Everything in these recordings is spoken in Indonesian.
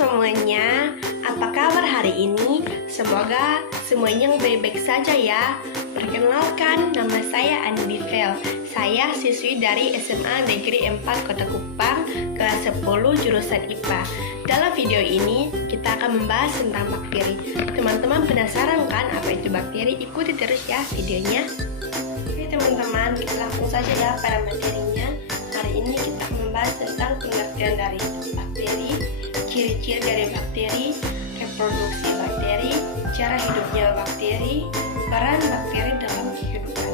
semuanya, apa kabar hari ini? Semoga semuanya baik-baik saja ya. Perkenalkan, nama saya Andi Vel. Saya siswi dari SMA Negeri 4 Kota Kupang, kelas 10 jurusan IPA. Dalam video ini, kita akan membahas tentang bakteri. Teman-teman penasaran kan apa itu bakteri? Ikuti terus ya videonya. Oke teman-teman, kita langsung saja ya pada materinya. Hari ini kita membahas tentang pengertian dari bakteri, ciri-ciri dari bakteri, reproduksi bakteri, cara hidupnya bakteri, peran bakteri dalam kehidupan.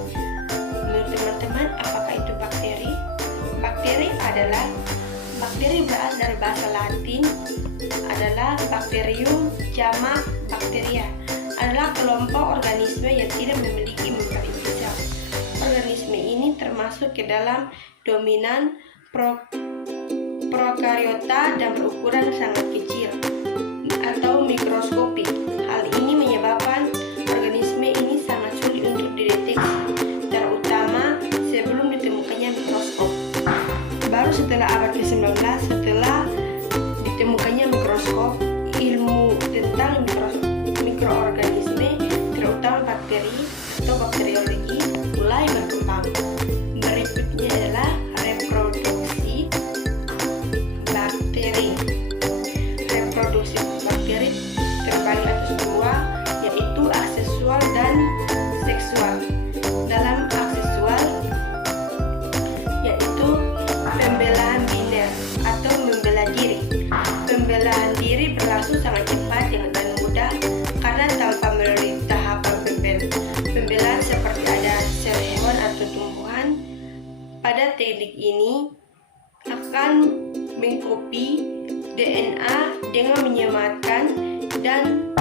Menurut teman-teman, apakah itu bakteri? Bakteri berasal dari bahasa Latin, adalah bakterium, jamak bakteria, adalah kelompok organisme yang tidak memiliki membran inti sel. Organisme ini termasuk ke dalam dominan prokariota dan berukuran sangat kecil atau mikroskopik. Hal ini menyebabkan organisme ini sangat sulit untuk dideteksi, terutama sebelum ditemukannya mikroskop. Baru setelah abad ke-19, setelah ditemukannya mikroskop, ilmu tentang mikroorganisme, terutama bakteri atau bakteriologi, mulai berkembang. Berikutnya adalah reproduksi bakteri. Reproduksi bakteri terbagi atas dua, yaitu aseksual dan seksual. Dalam aseksual, yaitu pembelahan biner atau membelah diri. Pembelahan diri berlangsung sangat cepat dan mudah karena tanpa melalui tahapan pembelahan seperti ada sel hewan atau tumbuhan. Pada teknik ini akan mengcopy DNA dengan menyematkan dan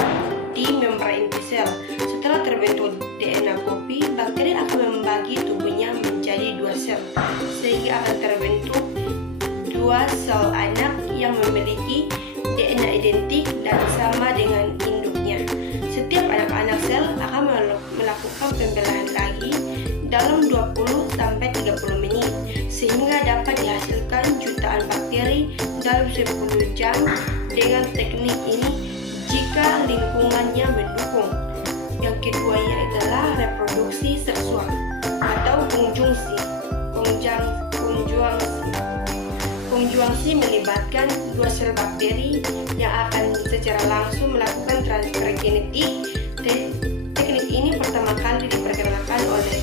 di membran inti sel. Setelah terbentuk DNA copy, bakteri akan membagi tubuhnya menjadi dua sel, sehingga akan terbentuk dua sel anak yang memiliki DNA identik dan sama dengan induknya. Setiap anak-anak sel akan melakukan pembelahan lagi dalam 20-30 menit, sehingga dapat dihasilkan jutaan bakteri dalam 10 jam. Dengan teknik ini, jika lingkungannya mendukung. Yang kedua adalah reproduksi seksual atau konjungsi. Konjungsi melibatkan dua sel bakteri yang akan secara langsung melakukan transfer genetik. Teknik ini pertama kali diperkenalkan oleh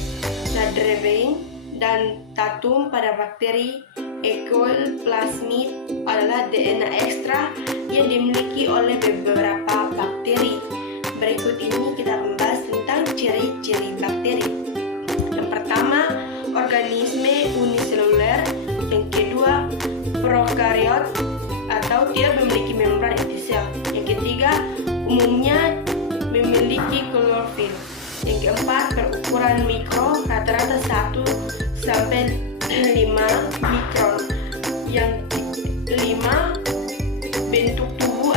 Laderbein dan Tatum pada bakteri E. coli. Plasmid adalah DNA ekstra yang dimiliki oleh beberapa bakteri. Berikut ini kita membahas tentang ciri-ciri bakteri. Yang pertama, organisme uniseluler. Yang kedua, prokariot atau tidak memiliki membran inti sel. Yang ketiga, umumnya memiliki klorofil. Yang keempat, berukuran mikro, rata-rata 1-5 mikron. Yang kelima, bentuk tubuh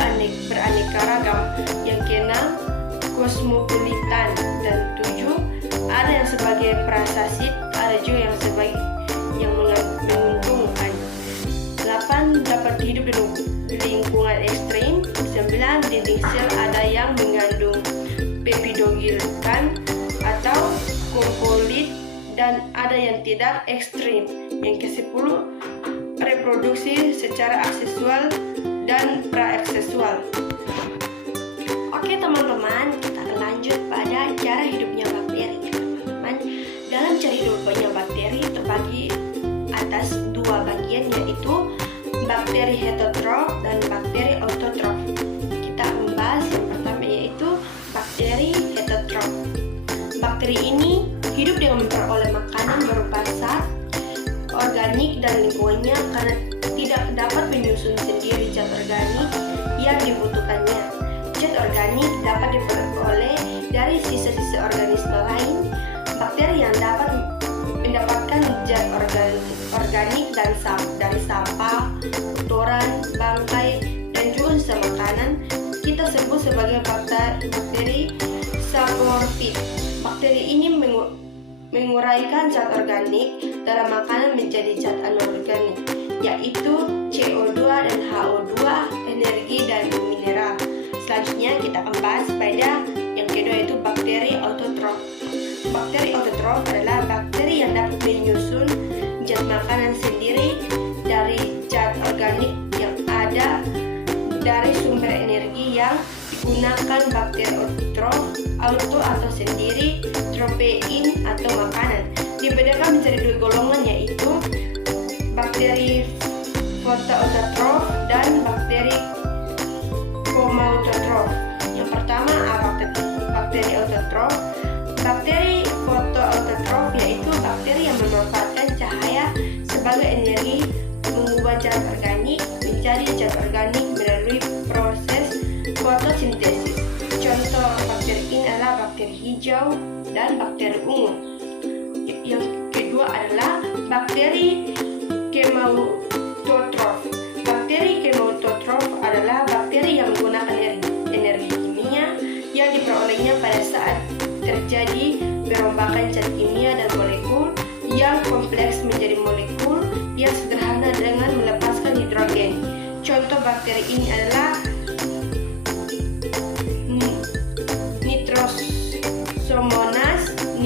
beraneka ragam. Yang keenam, kosmopolitan. Dan 7, ada yang sebagai parasit, ada juga yang sebagai yang menguntungkan. 8, dapat hidup di lingkungan ekstrim. 9, dinding sel ada yang mengandung peptidoglykan atau kompolit dan ada yang tidak ekstrim. Yang ke-10, reproduksi secara aseksual dan praekseksual. Oke teman-teman, kita akan lanjut pada cara hidupnya bakteri. Teman-teman, dalam cara hidupnya bakteri terbagi atas dua bagian, yaitu bakteri heterotrof dan bakteri autotrof. Kita membahas yang pertama, yaitu bakteri heterotrof. Bakteri ini hidup dengan memperoleh makanan berupa zat organik dan lingkungannya karena tidak dapat menyusun sendiri zat organik yang dibutuhkannya. Zat organik dapat diperoleh dari sisa-sisa organisme lain. Bakteri yang dapat mendapatkan zat organik dari sampah, kotoran, bangkai, dan juga sisa makanan kita sebut sebagai bakteri saporofit. Bakteri ini menguraikan zat organik dalam makanan menjadi zat anorganik yaitu CO2 dan HO2, energi dan mineral. Selanjutnya kita akan bahas pada yang kedua, yaitu bakteri autotrof. Bakteri autotrof adalah bakteri yang dapat menyusun zat makanan sendiri dari zat organik yang ada dari sumber energi yang digunakan. Bakteri autotrof auto atau sendiri, tropein atau makanan, dibedakan menjadi dua golongan, yaitu bakteri fotoautotrof dan bakteri komautotrof. Yang pertama, bakteri autotrof. Bakteri fotoautotrof yaitu bakteri yang memanfaatkan cahaya sebagai energi, mengubah zat organik menjadi zat organik melalui proses fotosintesis. Contoh bakteri ini adalah bakteri hijau dan bakteri ungu. Yang kedua adalah bakteri chemautotrof. Bakteri chemautotrof adalah bakteri yang menggunakan energi kimia yang diperolehnya pada saat terjadi perombakan zat kimia dan molekul yang kompleks menjadi molekul yang sederhana dengan melepaskan hidrogen. Contoh bakteri ini adalah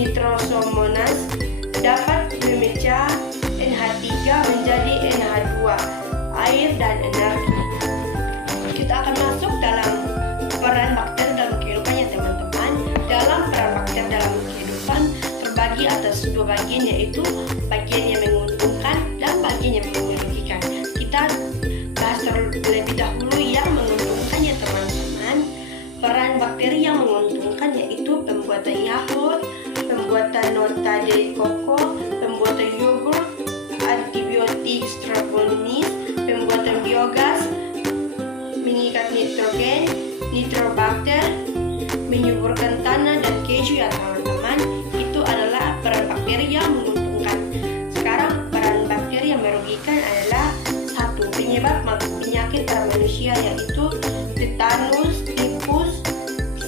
Nitrosomonas dapat memecah NH3 menjadi NH2, air dan energi. Kita akan masuk dalam peran bakteri dalam kehidupan ya teman-teman. Dalam peran bakteri dalam kehidupan terbagi atas dua bagian, yaitu bagian yang menguntungkan dan bagian yang merugikan. Kita bahas terlebih dahulu yang menguntungkan ya teman-teman. Peran bakteri yang menguntungkan yaitu pembuatan yogurt, pembuatan nota dari koko, pembuatan yogurt, antibiotik strobonis, pembuatan biogas, mengikat nitrogen, nitrobakter, menyuburkan tanah dan keju ya teman-teman. Itu adalah peran bakteri yang menguntungkan. Sekarang peran bakteri yang merugikan adalah satu, penyebab penyakit pada manusia yaitu tetanus, tifus,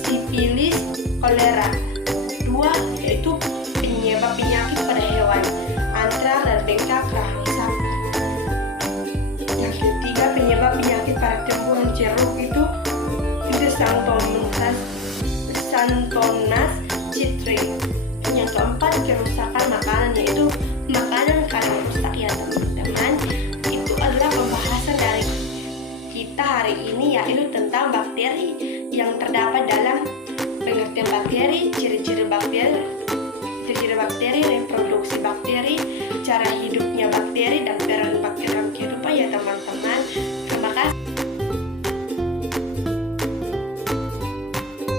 sifilis, kolera. Dua, yaitu penyebab penyakit pada hewan, antrak dan bengkak rahang sapi. Yang ketiga, penyebab penyakit pada tumbuhan jeruk itu Xanthonas citrei. Yang keempat, kerusakan makanan, yaitu makanan karena rusak ya teman-teman. Itu adalah pembahasan dari kita hari ini, yaitu tentang bakteri yang terdapat dalam pengertian bakteri, ciri-ciri bakteri, reproduksi bakteri, cara hidupnya bakteri, dan peran bakteri